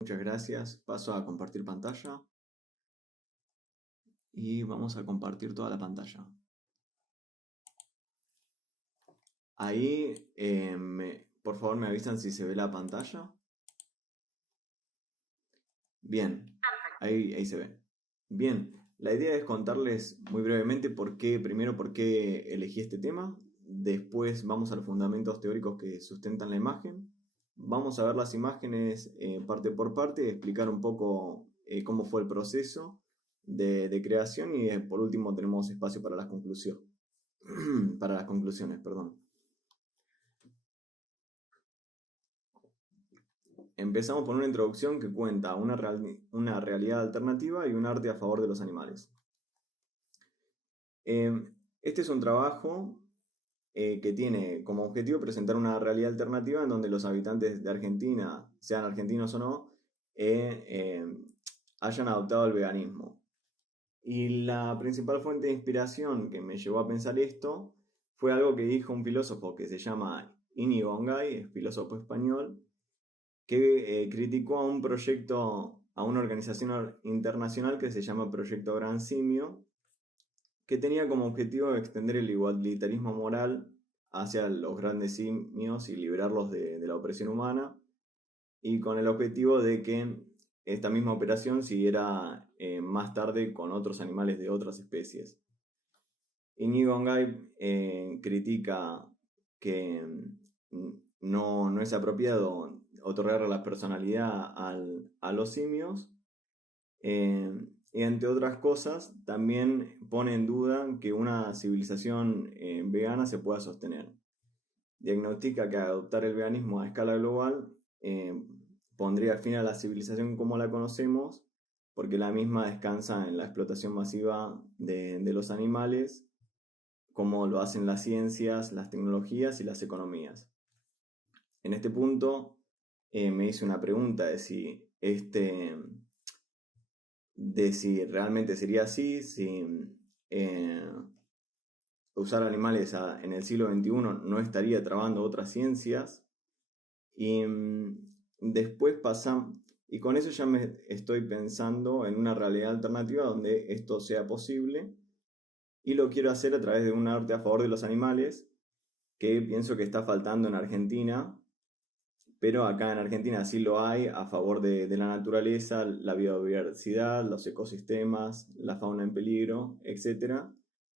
Muchas gracias. Paso a compartir pantalla y vamos a compartir toda la pantalla. Ahí, por favor, me avisan si se ve la pantalla. Bien, ahí se ve. Bien, la idea es contarles muy brevemente primero por qué elegí este tema, después vamos a los fundamentos teóricos que sustentan la imagen, vamos a ver las imágenes parte por parte, explicar un poco cómo fue el proceso de creación y por último tenemos espacio para las conclusiones. Para las conclusiones, perdón. Empezamos por una introducción que cuenta una realidad alternativa y un arte a favor de los animales. Este es un trabajo que tiene como objetivo presentar una realidad alternativa en donde los habitantes de Argentina, sean argentinos o no, hayan adoptado el veganismo. Y la principal fuente de inspiración que me llevó a pensar esto fue algo que dijo un filósofo que se llama Íñigo Ongay, filósofo español, que criticó a un proyecto, a una organización internacional que se llama Proyecto Gran Simio, que tenía como objetivo extender el igualitarismo moral hacia los grandes simios y liberarlos de la opresión humana, y con el objetivo de que esta misma operación siguiera más tarde con otros animales de otras especies. Íñigo Ongay critica que no es apropiado otorgar la personalidad a los simios, y entre otras cosas también pone en duda que una civilización vegana se pueda sostener. Diagnostica que adoptar el veganismo a escala global pondría fin a la civilización como la conocemos, porque la misma descansa en la explotación masiva de los animales, como lo hacen las ciencias, las tecnologías y las economías. En este punto me hice una pregunta de si realmente sería así, si usar animales en el siglo XXI no estaría trabando otras ciencias. Y después pasamos, y con eso ya me estoy pensando en una realidad alternativa donde esto sea posible, y lo quiero hacer a través de un arte a favor de los animales, que pienso que está faltando en Argentina, pero acá en Argentina sí lo hay a favor de la naturaleza, la biodiversidad, los ecosistemas, la fauna en peligro, etc.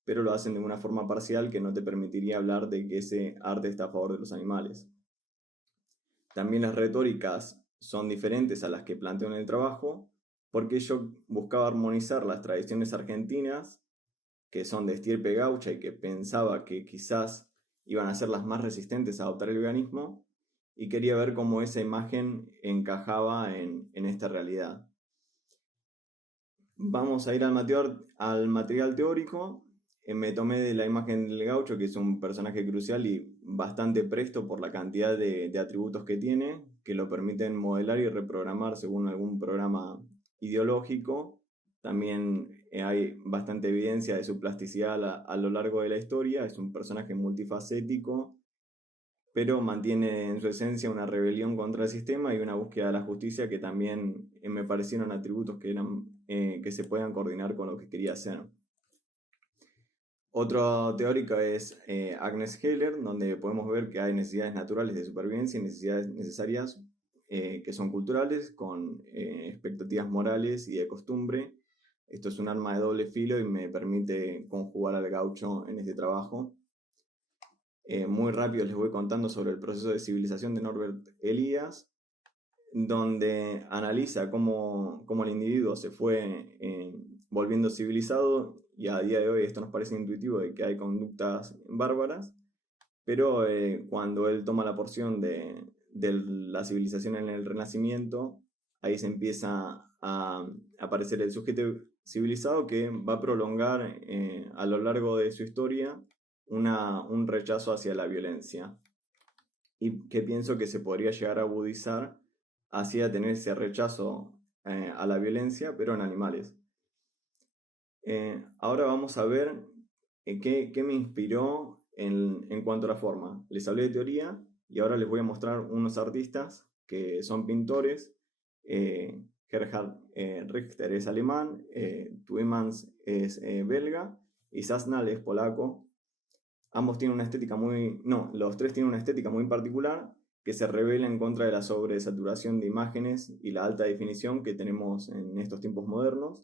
Pero lo hacen de una forma parcial que no te permitiría hablar de que ese arte está a favor de los animales. También las retóricas son diferentes a las que planteo en el trabajo, porque yo buscaba armonizar las tradiciones argentinas, que son de estirpe gaucha y que pensaba que quizás iban a ser las más resistentes a adoptar el veganismo, y quería ver cómo esa imagen encajaba en esta realidad. Vamos a ir al material teórico. Me tomé de la imagen del gaucho, que es un personaje crucial y bastante presto por la cantidad de atributos que tiene, que lo permiten modelar y reprogramar según algún programa ideológico. También hay bastante evidencia de su plasticidad a lo largo de la historia. Es un personaje multifacético, pero mantiene en su esencia una rebelión contra el sistema y una búsqueda de la justicia, que también me parecieron atributos que se puedan coordinar con lo que quería hacer. Otro teórico es Agnes Heller, donde podemos ver que hay necesidades naturales de supervivencia y necesidades necesarias que son culturales, con expectativas morales y de costumbre. Esto es un arma de doble filo y me permite conjugar al gaucho en este trabajo. Muy rápido les voy contando sobre el proceso de civilización de Norbert Elias, donde analiza cómo el individuo se fue volviendo civilizado, y a día de hoy esto nos parece intuitivo de que hay conductas bárbaras, pero cuando él toma la porción de la civilización en el Renacimiento, ahí se empieza a aparecer el sujeto civilizado que va a prolongar a lo largo de su historia un rechazo hacia la violencia, y que pienso que se podría llegar a agudizar hacia tener ese rechazo a la violencia, pero en animales. Ahora vamos a ver qué me inspiró en cuanto a la forma. Les hablé de teoría y ahora les voy a mostrar unos artistas que son pintores, Gerhard Richter es alemán, Tuymans es belga y Sasnal es polaco. Ambos tienen una estética los tres tienen una estética muy particular que se revela en contra de la sobresaturación de imágenes y la alta definición que tenemos en estos tiempos modernos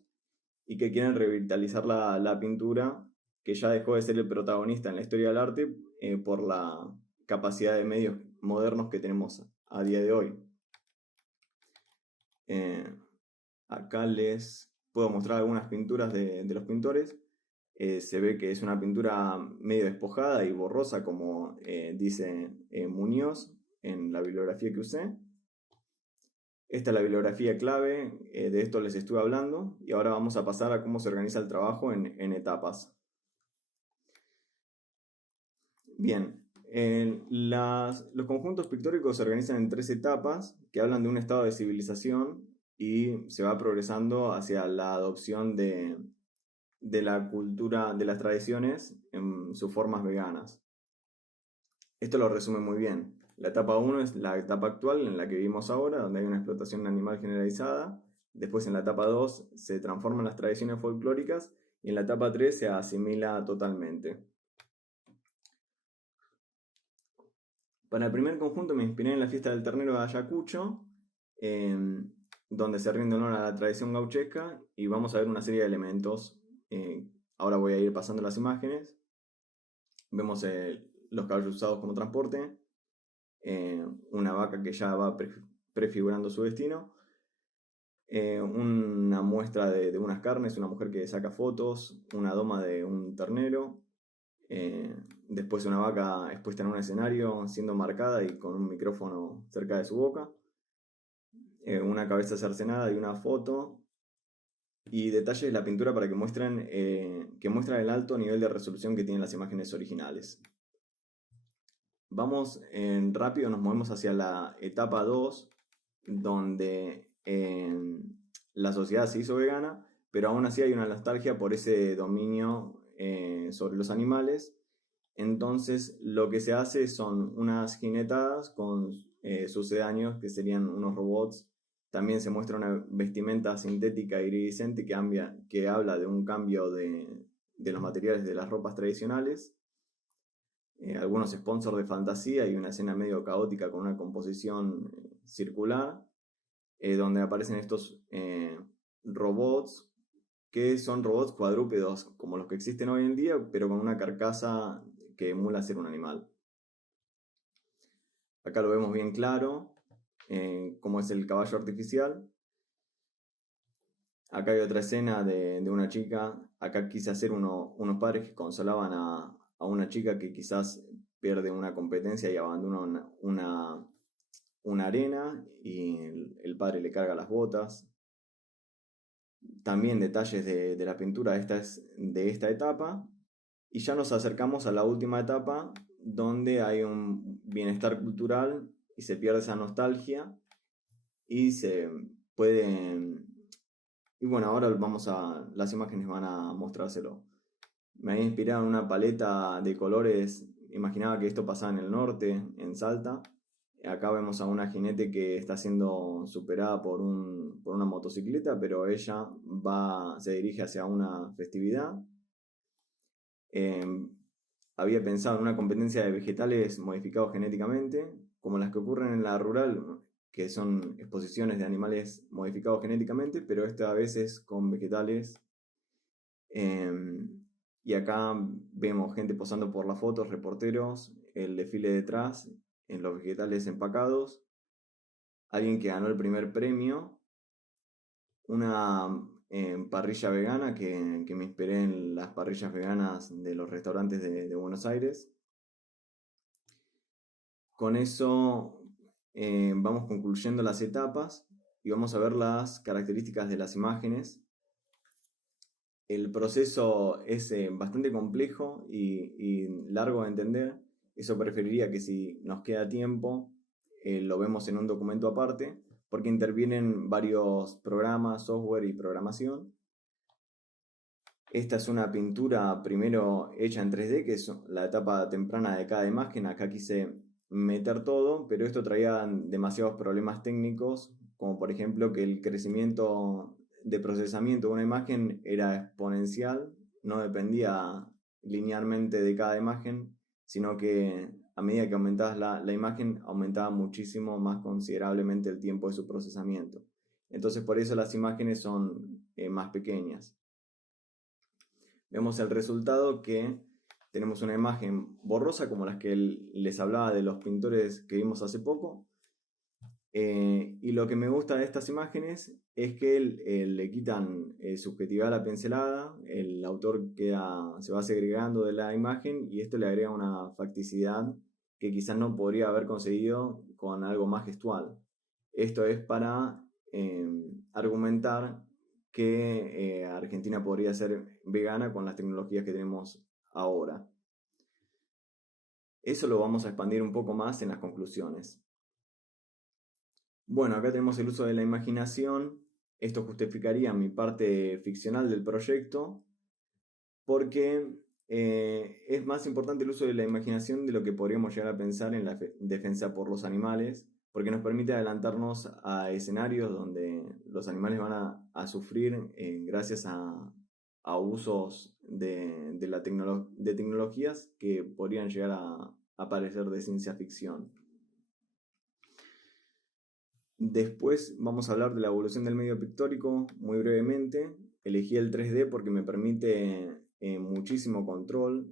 y que quieren revitalizar la pintura, que ya dejó de ser el protagonista en la historia del arte por la capacidad de medios modernos que tenemos a día de hoy. Acá les puedo mostrar algunas pinturas de los pintores. Se ve que es una pintura medio despojada y borrosa, como dice Muñoz en la bibliografía que usé. Esta es la bibliografía clave, de esto les estuve hablando, y ahora vamos a pasar a cómo se organiza el trabajo en etapas. Bien, los conjuntos pictóricos se organizan en 3 etapas que hablan de un estado de civilización y se va progresando hacia la adopción de la cultura, de las tradiciones en sus formas veganas. Esto lo resume muy bien. La etapa 1 es la etapa actual en la que vivimos ahora, donde hay una explotación animal generalizada. Después en la etapa 2 se transforman las tradiciones folclóricas y en la etapa 3 se asimila totalmente. Para el primer conjunto me inspiré en la fiesta del ternero de Ayacucho, donde se rinde honor a la tradición gauchesca y vamos a ver una serie de elementos. Ahora voy a ir pasando las imágenes. Vemos los caballos usados como transporte, una vaca que ya va prefigurando su destino, una muestra de unas carnes, una mujer que saca fotos, una doma de un ternero, después una vaca expuesta en un escenario siendo marcada y con un micrófono cerca de su boca, una cabeza cercenada y una foto, y detalles de la pintura para que muestran el alto nivel de resolución que tienen las imágenes originales. Vamos rápido, nos movemos hacia la etapa 2, donde la sociedad se hizo vegana, pero aún así hay una nostalgia por ese dominio sobre los animales. Entonces lo que se hace son unas jinetadas con sucedáneos que serían unos robots. También se muestra una vestimenta sintética iridiscente que habla de un cambio de los materiales de las ropas tradicionales. Algunos sponsors de fantasía y una escena medio caótica con una composición circular, donde aparecen estos robots, que son robots cuadrúpedos como los que existen hoy en día, pero con una carcasa que emula ser un animal. Acá lo vemos bien claro, cómo es el caballo artificial. Acá hay otra escena de una chica. Acá quise hacer unos padres que consolaban a una chica que quizás pierde una competencia y abandona una arena y el padre le carga las botas. También detalles de la pintura de esta etapa. Y ya nos acercamos a la última etapa, donde hay un bienestar cultural y se pierde esa nostalgia y se puede... Y bueno, ahora las imágenes van a mostrárselo. Me había inspirado en una paleta de colores, imaginaba que esto pasaba en el norte, en Salta. Acá vemos a una jinete que está siendo superada por una motocicleta, pero ella se dirige hacia una festividad. Había pensado en una competencia de vegetales modificados genéticamente, como las que ocurren en la rural, que son exposiciones de animales modificados genéticamente, pero esta vez es con vegetales. Y acá vemos gente posando por las fotos, reporteros, el desfile detrás, en los vegetales empacados, alguien que ganó el primer premio, una parrilla vegana que me inspiré en las parrillas veganas de los restaurantes de Buenos Aires. Con eso vamos concluyendo las etapas y vamos a ver las características de las imágenes. El proceso es bastante complejo y largo de entender. Eso preferiría que, si nos queda tiempo, lo vemos en un documento aparte, porque intervienen varios programas, software y programación. Esta es una pintura primero hecha en 3D, que es la etapa temprana de cada imagen. Acá quise meter todo, pero esto traía demasiados problemas técnicos como por ejemplo que el crecimiento de procesamiento de una imagen era exponencial, no dependía linealmente de cada imagen, sino que a medida que aumentabas la imagen, aumentaba muchísimo más considerablemente el tiempo de su procesamiento. Entonces por eso las imágenes son más pequeñas. Vemos el resultado que tenemos una imagen borrosa como las que les hablaba de los pintores que vimos hace poco. Y lo que me gusta de estas imágenes es que le quitan subjetividad a la pincelada, el autor se va segregando de la imagen y esto le agrega una facticidad que quizás no podría haber conseguido con algo más gestual. Esto es para argumentar que Argentina podría ser vegana con las tecnologías que tenemos ahora. Eso lo vamos a expandir un poco más en las conclusiones. Bueno, acá tenemos el uso de la imaginación. Esto justificaría mi parte ficcional del proyecto, porque es más importante el uso de la imaginación de lo que podríamos llegar a pensar en la defensa por los animales, porque nos permite adelantarnos a escenarios donde los animales van a sufrir gracias a usos de tecnologías que podrían llegar a parecer de ciencia ficción. Después vamos a hablar de la evolución del medio pictórico muy brevemente. Elegí el 3D porque me permite muchísimo control,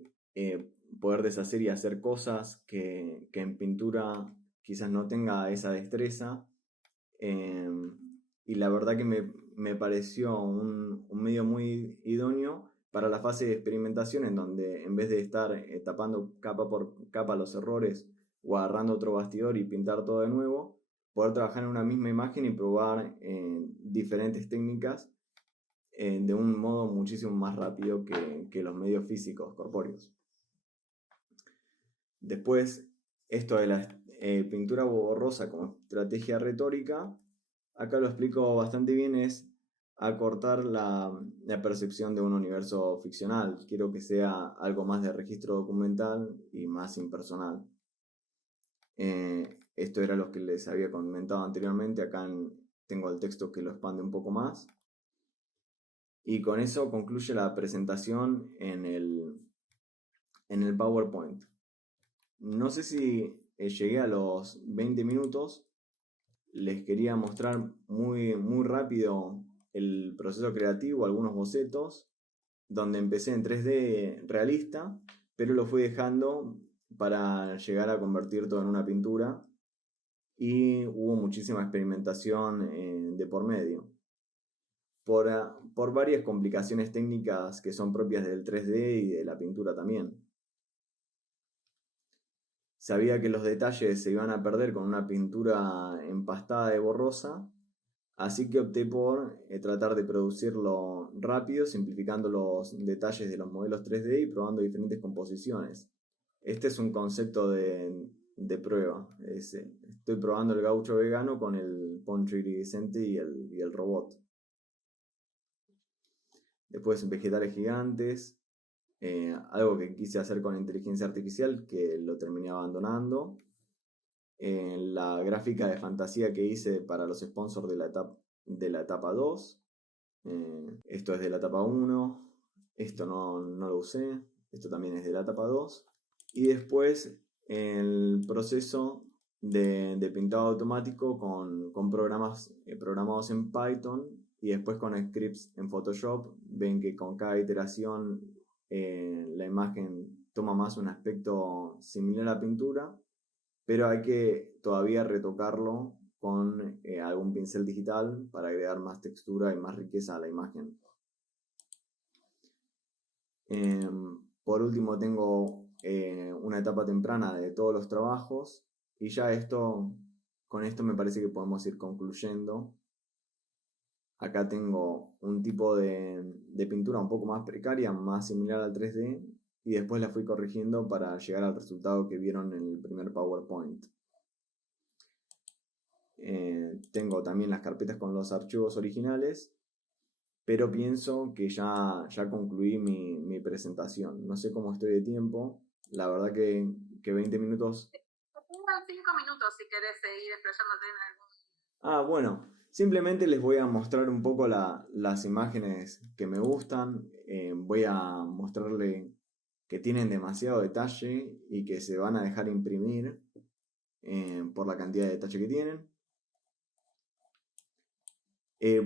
poder deshacer y hacer cosas que en pintura quizás no tenga esa destreza. Y la verdad que me pareció un medio muy idóneo para la fase de experimentación, en donde en vez de estar tapando capa por capa los errores o agarrando otro bastidor y pintar todo de nuevo, poder trabajar en una misma imagen y probar diferentes técnicas de un modo muchísimo más rápido que los medios físicos corpóreos. Después, esto de la pintura borrosa como estrategia retórica, acá lo explico bastante bien, es acortar la percepción de un universo ficcional. Quiero que sea algo más de registro documental y más impersonal. Esto era lo que les había comentado anteriormente. Acá tengo el texto que lo expande un poco más. Y con eso concluye la presentación en el PowerPoint. No sé si llegué a los 20 minutos. Les quería mostrar muy rápido el proceso creativo, algunos bocetos, donde empecé en 3D realista, pero lo fui dejando para llegar a convertir todo en una pintura. Y hubo muchísima experimentación de por medio. Por varias complicaciones técnicas que son propias del 3D y de la pintura también. Sabía que los detalles se iban a perder con una pintura empastada de borrosa, así que opté por tratar de producirlo rápido, simplificando los detalles de los modelos 3D y probando diferentes composiciones. Este es un concepto de prueba. Estoy probando el gaucho vegano con el poncho iridiscente y el robot. Después vegetales gigantes, algo que quise hacer con inteligencia artificial que lo terminé abandonando. La gráfica de fantasía que hice para los sponsors de la etapa 2. Esto es de la etapa 1. Esto no lo usé. Esto también es de la etapa 2. Y después el proceso de pintado automático con programas programados en Python y después con scripts en Photoshop. Ven que con cada iteración la imagen toma más un aspecto similar a la pintura, pero hay que todavía retocarlo con algún pincel digital para agregar más textura y más riqueza a la imagen. Por último tengo una etapa temprana de todos los trabajos y ya con esto me parece que podemos ir concluyendo. Acá tengo un tipo de pintura un poco más precaria, más similar al 3D, y después la fui corrigiendo para llegar al resultado que vieron en el primer PowerPoint. Tengo también las carpetas con los archivos originales, pero pienso que ya concluí mi presentación. No sé cómo estoy de tiempo. La verdad que 20 minutos... Te quedan 5 minutos si querés seguir explayándote en algo. Ah, bueno. Simplemente les voy a mostrar un poco las imágenes que me gustan. Voy a mostrarle que tienen demasiado detalle y que se van a dejar imprimir por la cantidad de detalle que tienen.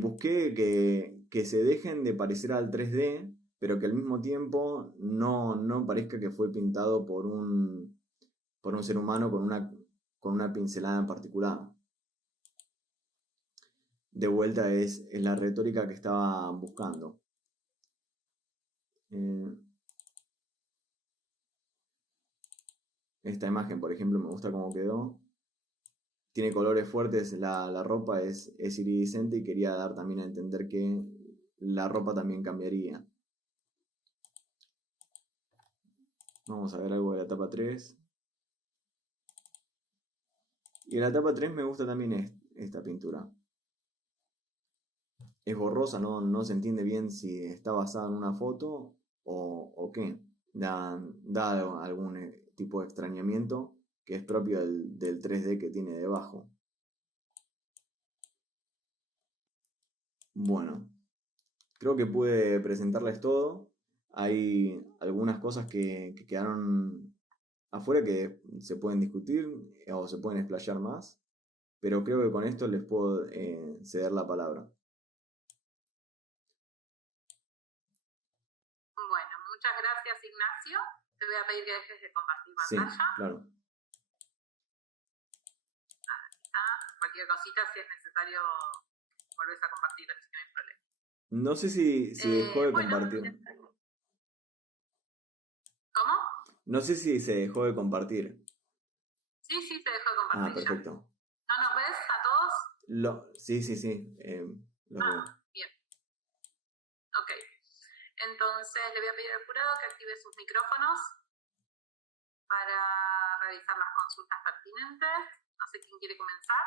Busqué que se dejen de parecer al 3D, pero que al mismo tiempo no parezca que fue pintado por un ser humano con una pincelada en particular. De vuelta es la retórica que estaba buscando. Esta imagen, por ejemplo, me gusta cómo quedó. Tiene colores fuertes, la ropa es iridiscente y quería dar también a entender que la ropa también cambiaría. Vamos a ver algo de la etapa 3. Y en la etapa 3 me gusta también esta pintura. Es borrosa, no se entiende bien si está basada en una foto o qué. Da algún tipo de extrañamiento que es propio del 3D que tiene debajo. Bueno, creo que pude presentarles todo. Hay algunas cosas que quedaron afuera que se pueden discutir o se pueden explayar más, pero creo que con esto les puedo ceder la palabra. Bueno, muchas gracias, Ignacio. Te voy a pedir que dejes de compartir Sí, pantalla. claro. Ahí está. Cualquier cosita, si es necesario, volvés a compartir, así que no hay problema. No sé si dejó de compartir. ¿Cómo? No sé si se dejó de compartir. Sí, se dejó de compartir. Ah, perfecto. ¿No nos ves a todos? Sí. Los veo. Bien. Ok. Entonces le voy a pedir al jurado que active sus micrófonos para realizar las consultas pertinentes. No sé quién quiere comenzar.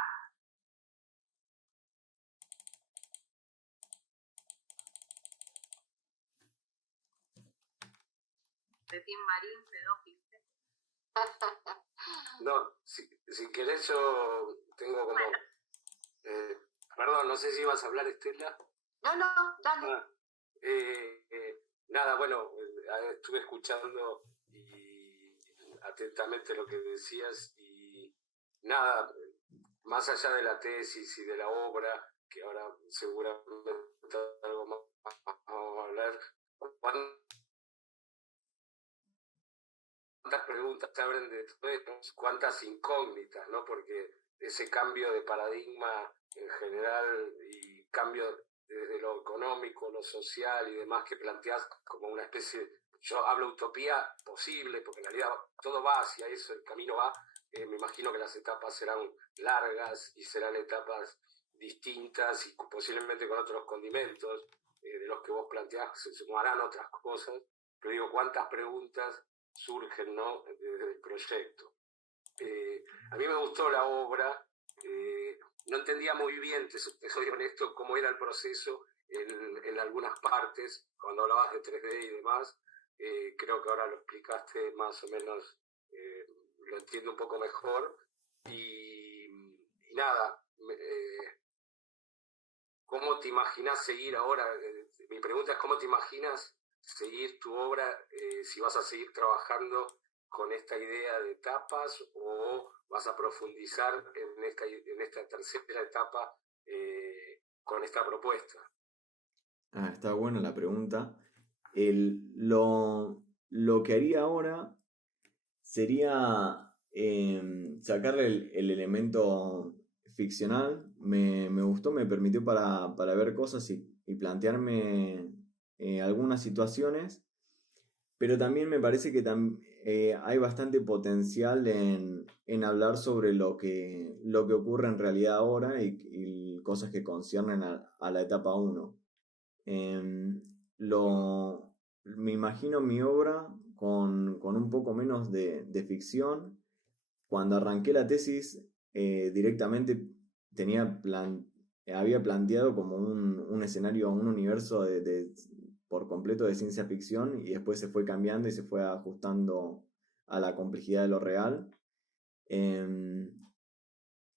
De Tim Marín, pedófilo. No, si querés yo tengo como... perdón, no sé si ibas a hablar, Estela. No, dale. Nada, bueno, estuve escuchando y atentamente lo que decías y nada, más allá de la tesis y de la obra, que ahora seguramente algo más vamos a hablar, cuántas preguntas te abren de todo esto, cuántas incógnitas, ¿no? Porque ese cambio de paradigma en general y cambio desde lo económico, lo social y demás que planteas como una especie, yo hablo utopía posible, porque en realidad todo va hacia eso, el camino va, me imagino que las etapas serán largas y serán etapas distintas y posiblemente con otros condimentos, de los que vos planteás se sumarán otras cosas, pero digo, cuántas preguntas surgen, ¿no?, desde el proyecto. A mí me gustó la obra, no entendía muy bien, te soy honesto, cómo era el proceso en algunas partes, cuando hablabas de 3D y demás, creo que ahora lo explicaste más o menos, lo entiendo un poco mejor, y nada, ¿cómo te imaginas seguir ahora? Mi pregunta es, ¿cómo te imaginas seguir tu obra, si vas a seguir trabajando con esta idea de etapas o vas a profundizar en esta tercera etapa con esta propuesta? Está buena la pregunta. Lo que haría ahora sería sacarle el elemento ficcional. Me gustó, me permitió para ver cosas y plantearme algunas situaciones, pero también me parece que hay bastante potencial en hablar sobre lo que ocurre en realidad ahora y cosas que conciernen a la etapa 1. Me imagino mi obra con un poco menos de ficción. Cuando arranqué la tesis, directamente había planteado como un escenario, un universo por completo de ciencia ficción y después se fue cambiando y se fue ajustando a la complejidad de lo real.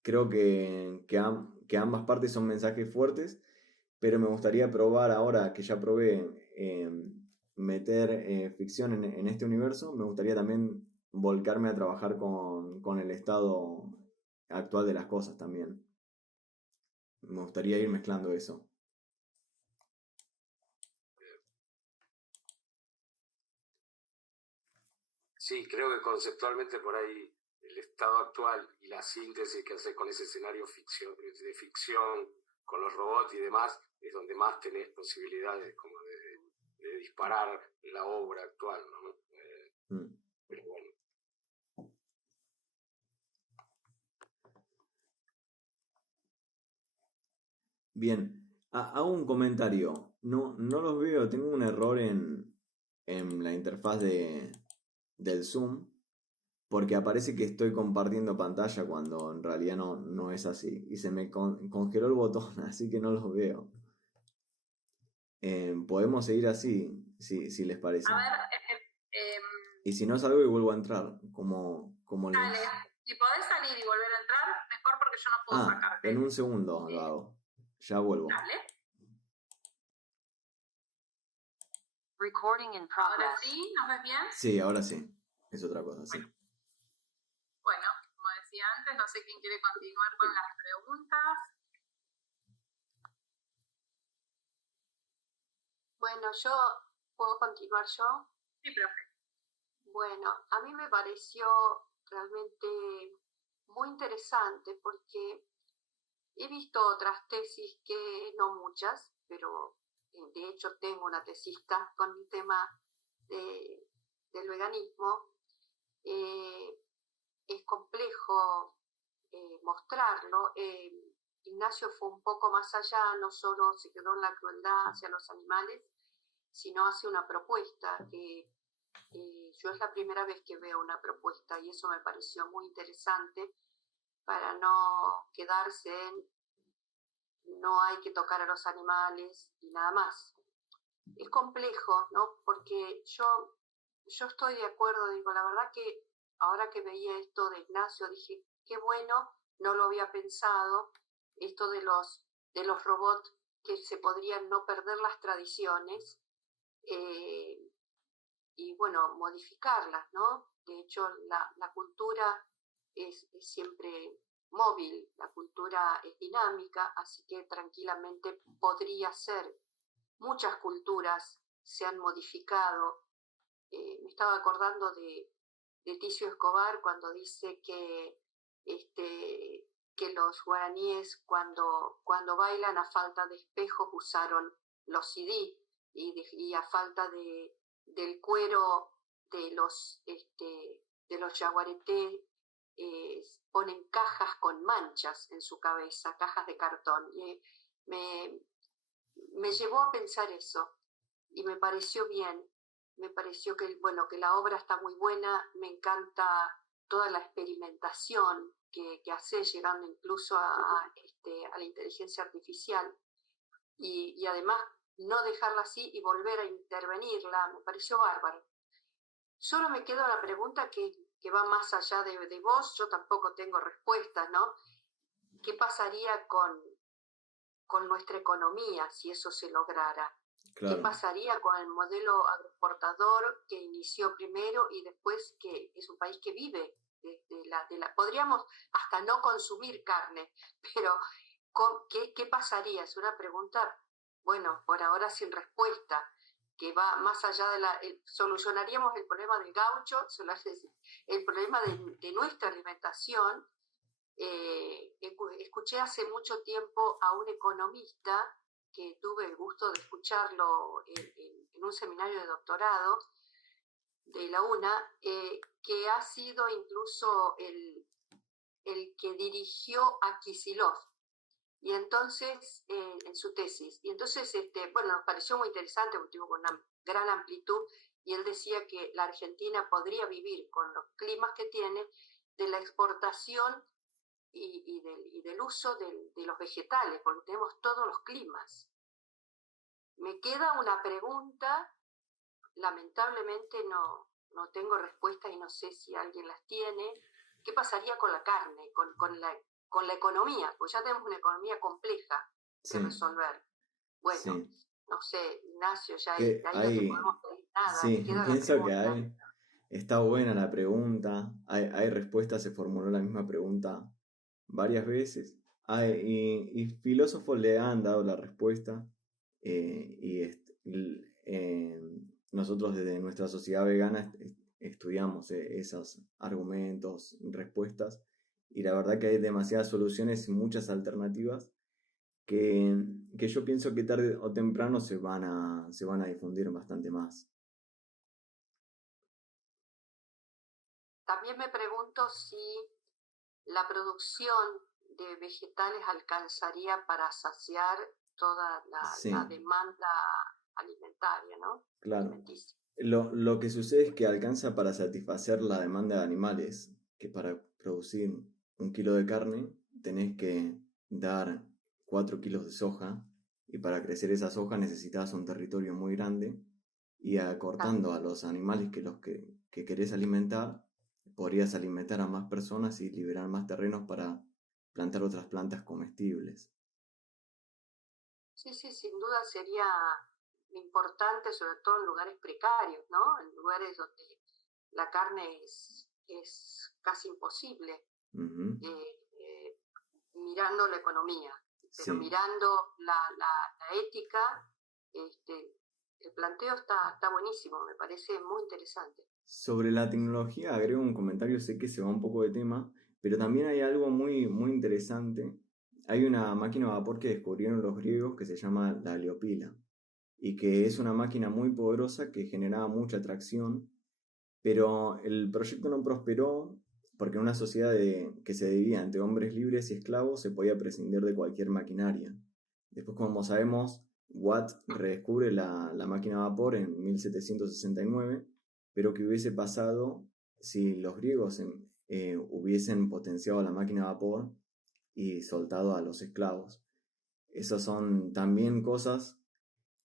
Creo que que ambas partes son mensajes fuertes, pero me gustaría probar ahora que ya probé meter ficción en este universo, me gustaría también volcarme a trabajar con el estado actual de las cosas también. Me gustaría ir mezclando eso. Sí, creo que conceptualmente por ahí el estado actual y la síntesis que haces con ese escenario de ficción, con los robots y demás, es donde más tenés posibilidades como de disparar la obra actual, ¿no? Pero bueno. Bien, hago un comentario. No los veo, tengo un error en la interfaz del Zoom, porque aparece que estoy compartiendo pantalla cuando en realidad no es así. Y se me congeló el botón, así que no los veo. Podemos seguir así, si les parece. A ver, Y si no salgo y vuelvo a entrar, como dale, si podés salir y volver a entrar, mejor porque yo no puedo sacarte. En un segundo lo hago. Ya vuelvo. Dale. Recording in progress. ¿Ahora sí? ¿Nos ves bien? Sí, ahora sí. Es otra cosa, sí. Bueno, como decía antes, no sé quién quiere continuar con las preguntas. Bueno, ¿puedo continuar yo? Sí, profe. Bueno, a mí me pareció realmente muy interesante porque he visto otras tesis que no muchas, pero de hecho tengo una tesista con el tema del veganismo. Es complejo mostrarlo. Ignacio fue un poco más allá, no solo se quedó en la crueldad hacia los animales, sino hace una propuesta que yo es la primera vez que veo una propuesta y eso me pareció muy interesante para no quedarse en no hay que tocar a los animales y nada más. Es complejo, ¿no? Porque yo estoy de acuerdo, digo, la verdad que ahora que veía esto de Ignacio dije, qué bueno, no lo había pensado, esto de los robots que se podrían no perder las tradiciones y bueno, modificarlas, ¿no? De hecho, la cultura es siempre móvil, la cultura es dinámica, así que tranquilamente podría ser. Muchas culturas se han modificado. Me estaba acordando de Ticio Escobar cuando dice que los guaraníes cuando bailan a falta de espejos usaron los CD y a falta del cuero de los yaguareté ponen cajas con manchas en su cabeza, cajas de cartón. Y me llevó a pensar eso y me pareció bien. Me pareció que la obra está muy buena, me encanta toda la experimentación que hace, llegando incluso a la inteligencia artificial y además no dejarla así y volver a intervenirla, me pareció bárbaro. Solo me queda una pregunta que va más allá de vos, yo tampoco tengo respuestas, ¿no? ¿Qué pasaría con nuestra economía si eso se lograra? Claro. ¿Qué pasaría con el modelo agroexportador que inició primero y después que es un país que vive podríamos hasta no consumir carne, pero ¿qué pasaría? Es una pregunta, bueno, por ahora sin respuesta, que va más allá de solucionaríamos el problema del gaucho, el problema de nuestra alimentación. Escuché hace mucho tiempo a un economista que tuve el gusto de escucharlo en un seminario de doctorado de la UNA, que ha sido incluso el que dirigió a Kicillof, y entonces en su tesis. Y entonces, nos pareció muy interesante, porque tuvo una gran amplitud, y él decía que la Argentina podría vivir con los climas que tiene de la exportación y del uso de los vegetales, porque tenemos todos los climas. Me queda una pregunta, lamentablemente no tengo respuesta y no sé si alguien las tiene. ¿Qué pasaría con la carne, con con la economía, porque ya tenemos una economía compleja que Sí, resolver. Bueno, sí. no sé, Ignacio, ya Que ahí no te hay, podemos pedir nada, sí, queda la pienso que pregunta. está buena la pregunta, hay respuestas, se formuló la misma pregunta varias veces, y filósofos le han dado la respuesta, nosotros desde nuestra sociedad vegana estudiamos esos argumentos, respuestas, y la verdad que hay demasiadas soluciones y muchas alternativas que yo pienso que tarde o temprano se van a difundir bastante más. También me pregunto si la producción de vegetales alcanzaría para saciar toda Sí, la demanda alimentaria, ¿no? claro. Alimenticia. Lo que sucede es que alcanza para satisfacer la demanda de animales, que para producir 1 kilo de carne tenés que dar 4 kilos de soja, y para crecer esa soja necesitas un territorio muy grande, y acortando a los animales que querés alimentar, podrías alimentar a más personas y liberar más terrenos para plantar otras plantas comestibles. Sí, sí, sin duda sería importante, sobre todo en lugares precarios, ¿no? En lugares donde la carne es casi imposible, Ujú. mirando la economía, pero Sí. mirando la ética, el planteo está buenísimo, me parece muy interesante. Sobre la tecnología agrego un comentario, sé que se va un poco de tema, pero también hay algo muy, muy interesante. Hay una máquina a vapor que descubrieron los griegos que se llama la heliopila, y que es una máquina muy poderosa que generaba mucha tracción, pero el proyecto no prosperó porque en una sociedad que se dividía entre hombres libres y esclavos se podía prescindir de cualquier maquinaria. Después, como sabemos, Watt redescubre la máquina a vapor en 1769, pero ¿qué hubiese pasado si los griegos hubiesen potenciado la máquina a vapor y soltado a los esclavos? Esas son también cosas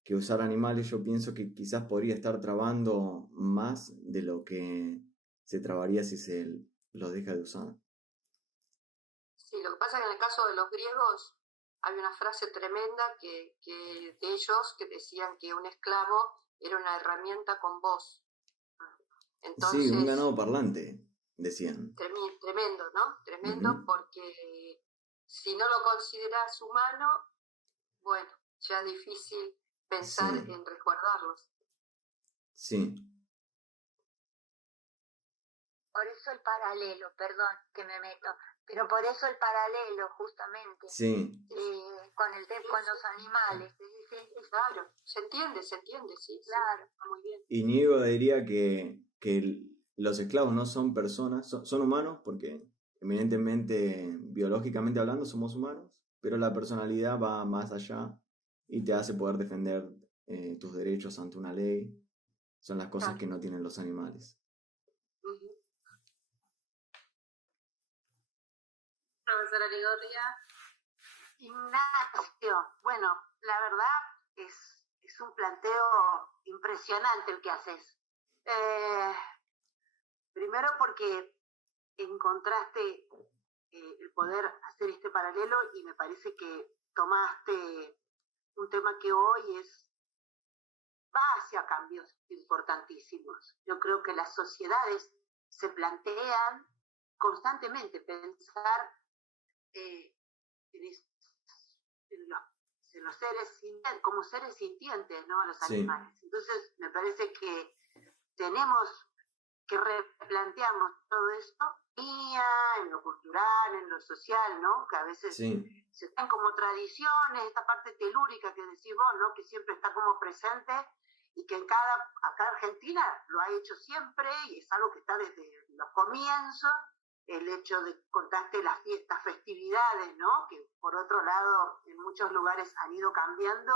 que usar animales, yo pienso que quizás podría estar trabando más de lo que se trabaría si se los deja de usar. Sí, lo que pasa es que en el caso de los griegos hay una frase tremenda que de ellos que decían que un esclavo era una herramienta con voz. Sí, un Entonces, ganado parlante, decían. tremendo, ¿no? Tremendo Ujú. porque si no lo consideras humano, bueno, ya es difícil pensar Sí, en resguardarlos. sí, Por eso el paralelo, perdón que me meto, pero por eso el paralelo justamente sí. con los animales. Claro, se entiende, sí, Claro. Sí, está muy bien. Y Niego diría que los esclavos no son personas, son humanos porque evidentemente, biológicamente hablando, somos humanos, pero la personalidad va más allá y te hace poder defender tus derechos ante una ley. Son las cosas Claro. que no tienen los animales. Uh-huh. Profesora Ligorria. Ignacio, bueno, la verdad es un planteo impresionante el que haces. Primero porque encontraste el poder hacer este paralelo y me parece que tomaste un tema que hoy va hacia cambios importantísimos. Yo creo que las sociedades se plantean constantemente pensar en los seres sintientes, como seres sintientes, ¿no? A los Sí. animales. Entonces, me parece que tenemos que replantearnos todo esto en lo cultural, en lo social, ¿no? Que a veces Sí. se están como tradiciones, esta parte telúrica que decís vos, ¿no? Que siempre está como presente y que acá Argentina lo ha hecho siempre y es algo que está desde los comienzos, el hecho de contaste las fiestas, festividades, ¿no? Que por otro lado en muchos lugares han ido cambiando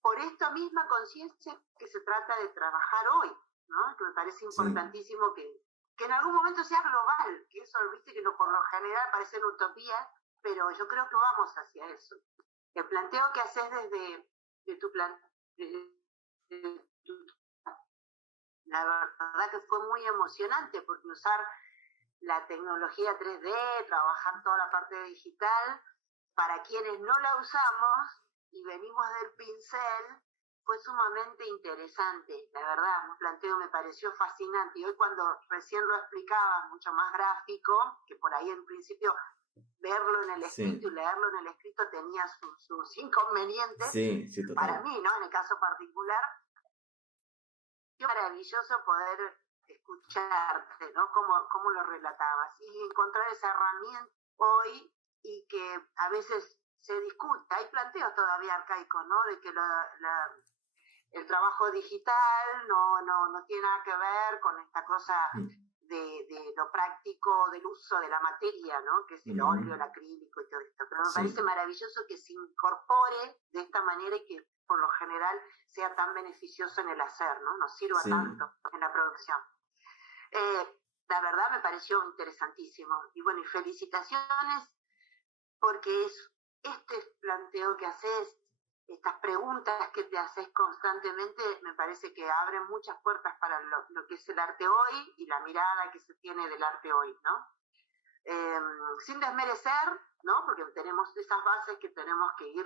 por esta misma conciencia que se trata de trabajar hoy, ¿no? Que me parece importantísimo que en algún momento sea global, que eso, viste, que por lo general parece una utopía, pero yo creo que vamos hacia eso. El planteo que haces desde tu plan, la verdad que fue muy emocionante, porque usar la tecnología 3D, trabajar toda la parte digital. Para quienes no la usamos y venimos del pincel, fue sumamente interesante, la verdad, un planteo me pareció fascinante. Y hoy cuando recién lo explicaba, mucho más gráfico, que por ahí en principio verlo en el escrito y leerlo en el escrito tenía sus inconvenientes, total. Para mí, ¿no? En el caso particular, es maravilloso poder escucharte, ¿no? Cómo lo relatabas y encontrar esa herramienta hoy y que a veces se discute. Hay planteos todavía arcaicos, ¿no? De que el trabajo digital no tiene nada que ver con esta cosa de lo práctico del uso de la materia, ¿no? Que es el óleo, el acrílico y todo esto. Pero me parece maravilloso que se incorpore de esta manera y que por lo general sea tan beneficioso en el hacer, ¿no? Nos sirva tanto en la producción. La verdad me pareció interesantísimo. Y bueno, y felicitaciones porque es este planteo que haces, estas preguntas que te haces constantemente, me parece que abren muchas puertas para lo que es el arte hoy y la mirada que se tiene del arte hoy, ¿no? Sin desmerecer, ¿no? Porque tenemos esas bases que tenemos que ir,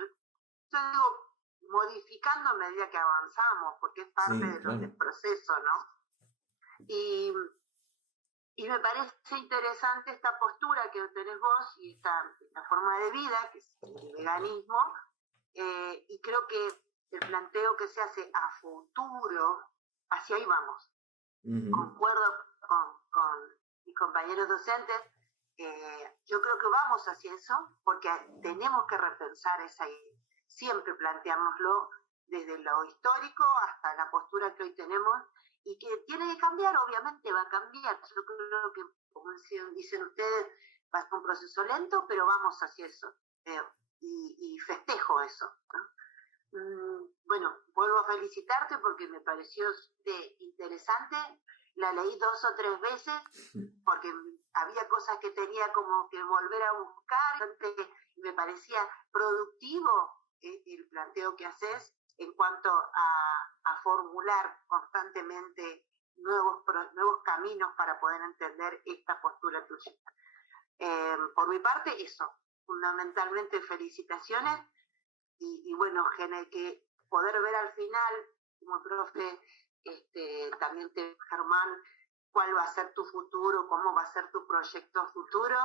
yo digo, modificando a medida que avanzamos, porque es parte del proceso, ¿no? Y me parece interesante esta postura que tenés vos y esta forma de vida, que es el veganismo, y creo que el planteo que se hace a futuro, hacia ahí vamos. Concuerdo con mis compañeros docentes, yo creo que vamos hacia eso, porque tenemos que repensar esa idea, siempre planteárnoslo desde lo histórico hasta la postura que hoy tenemos, y que tiene que cambiar, obviamente va a cambiar. Yo creo que, como dicen ustedes, va a ser un proceso lento, pero vamos hacia eso. Y festejo eso, ¿no? Bueno, vuelvo a felicitarte porque me pareció interesante. La leí 2 o 3 veces porque había cosas que tenía como que volver a buscar. Me parecía productivo el planteo que haces en cuanto a formular constantemente nuevos caminos para poder entender esta postura tuya. Por mi parte, eso. Fundamentalmente felicitaciones y bueno, que poder ver al final, como profe, también Germán, cuál va a ser tu futuro, cómo va a ser tu proyecto futuro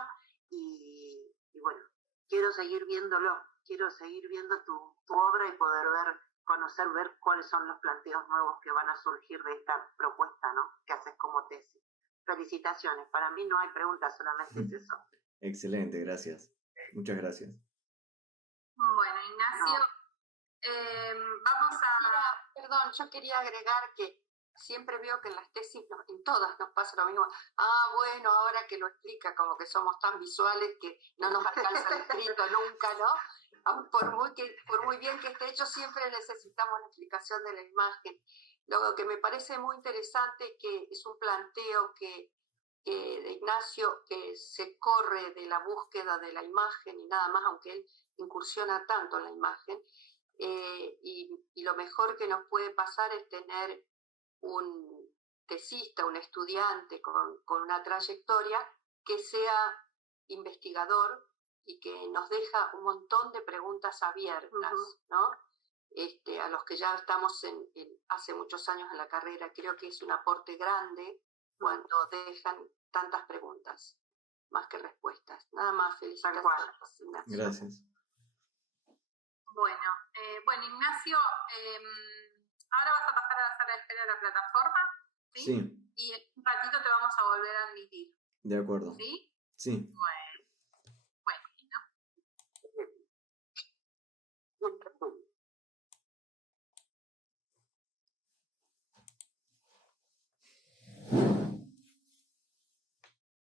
y bueno, quiero seguir viéndolo, quiero seguir viendo tu obra y poder ver cuáles son los planteos nuevos que van a surgir de esta propuesta, ¿no? Que haces como tesis. Felicitaciones, para mí no hay preguntas, solamente es eso. Excelente, gracias. Muchas gracias. Bueno, Ignacio, vamos a... Perdón, yo quería agregar que siempre veo que en las tesis, en todas nos pasa lo mismo. Bueno, ahora que lo explica, como que somos tan visuales que no nos alcanza el escrito nunca, ¿no? Por muy bien que esté hecho, siempre necesitamos la explicación de la imagen. Lo que me parece muy interesante que es un planteo de Ignacio que se corre de la búsqueda de la imagen y nada más, aunque él incursiona tanto en la imagen, y lo mejor que nos puede pasar es tener un tesista, un estudiante con una trayectoria que sea investigador y que nos deja un montón de preguntas abiertas, ¿no? A los que ya estamos hace muchos años en la carrera, creo que es un aporte grande cuando dejan tantas preguntas, más que respuestas. Nada más, felicitaciones, Ignacio. Gracias. Bueno, Ignacio, ahora vas a pasar a la sala de espera de la plataforma, ¿sí? Sí. Y en un ratito te vamos a volver a admitir. De acuerdo. ¿Sí? Sí. Bueno.